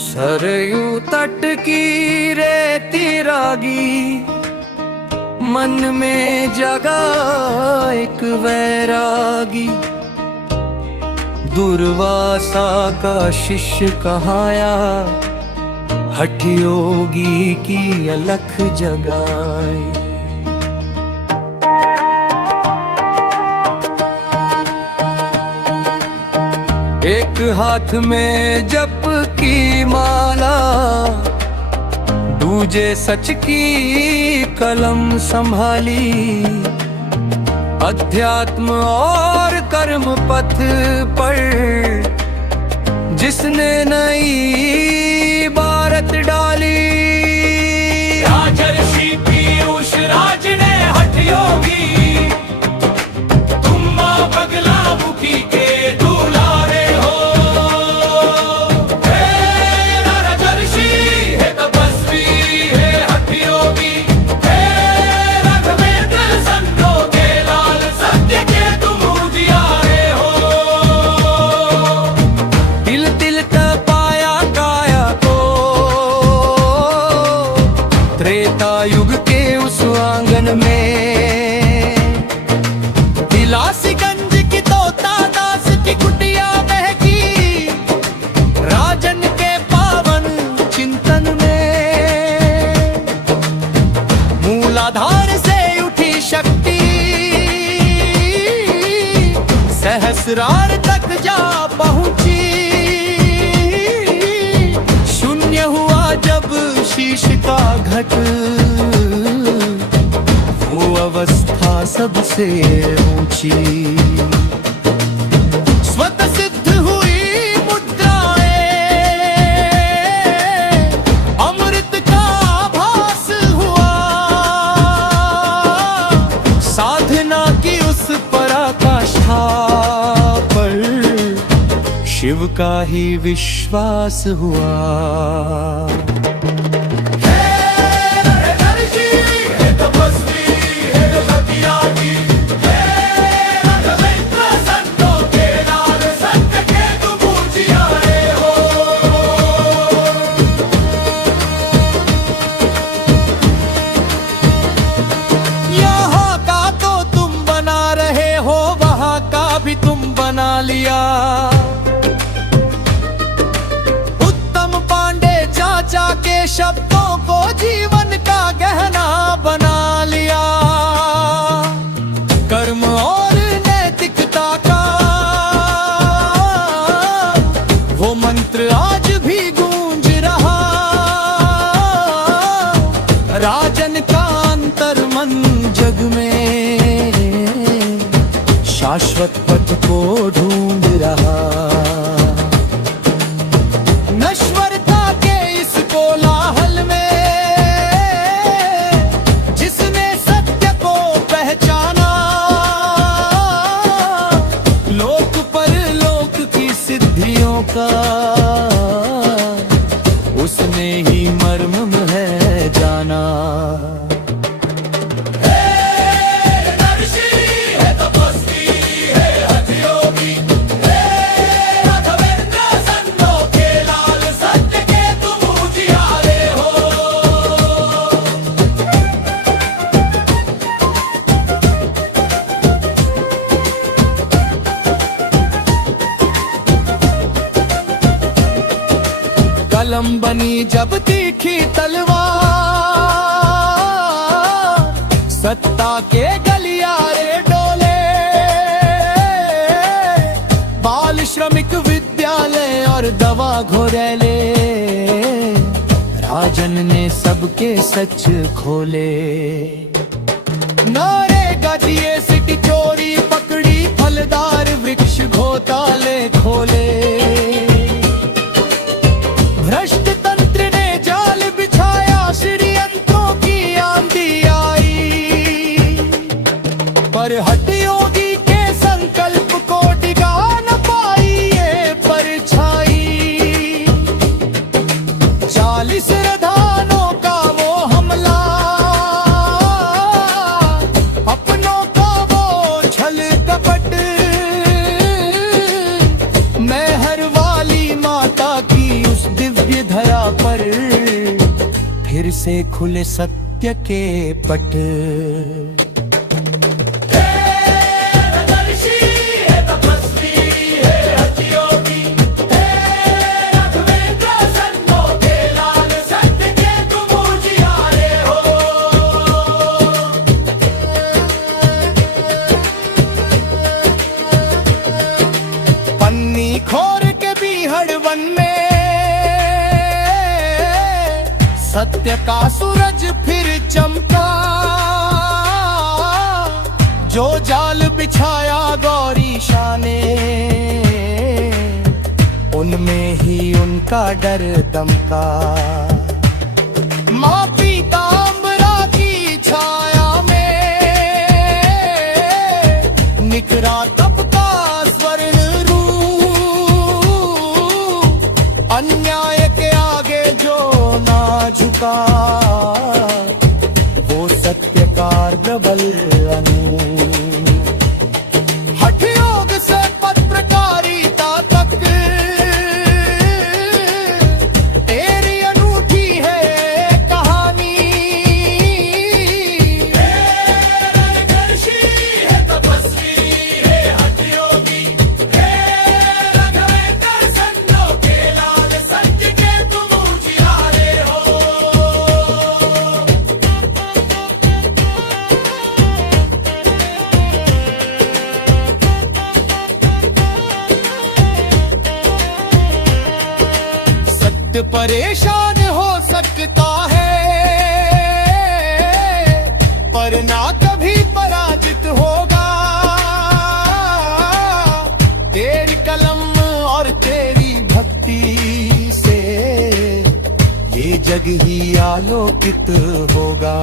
सरयू तट की रेती रागी, मन में जगा एक वैरागी। दुर्वासा का शिष्य कहाया, हठ योगी की अलख जगाई। एक हाथ में जप की माला, दूजे सच की कलम संभाली। अध्यात्म और कर्म पथ पर जिसने नई बारत डाली। राजर्षि पीयूष राज ने हठ योगी, तुम मां बगला मुखी के दुलारे हो। हे राजर्षि, हे तपस्वी, हे हठ योगी, हे राघवेंद्र संतों के लाल, सत्य के तुम उजियारे हो। तिल तिल तपाया काया को, त्रेता युग के उस आंगन में। दिलासीगंज की तोता दास की कुटिया महकी, राजन के पावन चिंतन में। मूलाधार से उठी शक्ति, सहस्रार तक जा पहुंची। शून्य हुआ जब शीश का घट, वो अवस्था सबसे ऊंची। स्वत सिद्ध हुई मुद्राएं, अमृत का आभास हुआ। साधना की उस पराकाष्ठा पर शिव का ही विश्वास हुआ। लिया उत्तम पांडे चाचा के शब्दों को जीवन का गहना बना लिया। कर्म और नैतिकता का वो मंत्र आज भी गूंज रहा। राजन का अंतर मन जग में शाश्वत पथ को ढूंढ रहा। नश्वरता के इस कोलाहल में जिसने सत्य को पहचाना, लोक पर लोक की सिद्धियों का उसने ही मर्म है जाना। कलम बनी जब तीखी तलवार, सत्ता के गलियारे डोले। बाल श्रमिक विद्यालय और दवा घोरैले, राजन ने सबके सच खोले। नरेगा दिए सिटी चोरी पकड़ी, फलदार वृक्ष घोटाले खोले। भ्रष्ट तंत्र ने जाल बिछाया, श्रीयंत्रों की आंधी आई। पर हठ योगी के संकल्प को डिगा न पाई ये परछाई। 40 रधानों का वो हमला, अपनों का वो छल कपट। मैं हर भव्य धरा पर फिर से खुले सत्य के पट। खोर के बीहड़ वन में सत्य का सूरज फिर चमका। जो जाल बिछाया गौरी शाह ने उनमें ही उनका डर दमका। माँ पीतांबरा की छाया में निकरा तब का स्वर्ण अन्याय के आगे जो ना झुका वो सत्यकार प्रबल हठ योग से पत्रकारिता तक तेरी अनूठी है कहानी। रणदर्शी है तपस्वी है हठ योगी है राघवेंद्र संतों के लाल सत्य के तुम उजियारे हो। सत्य परेशान हो सकता है पर ना कभी पराजित होगा। तेरी कलम और तेरी भक्ति से ये जग ही आलोकित होगा।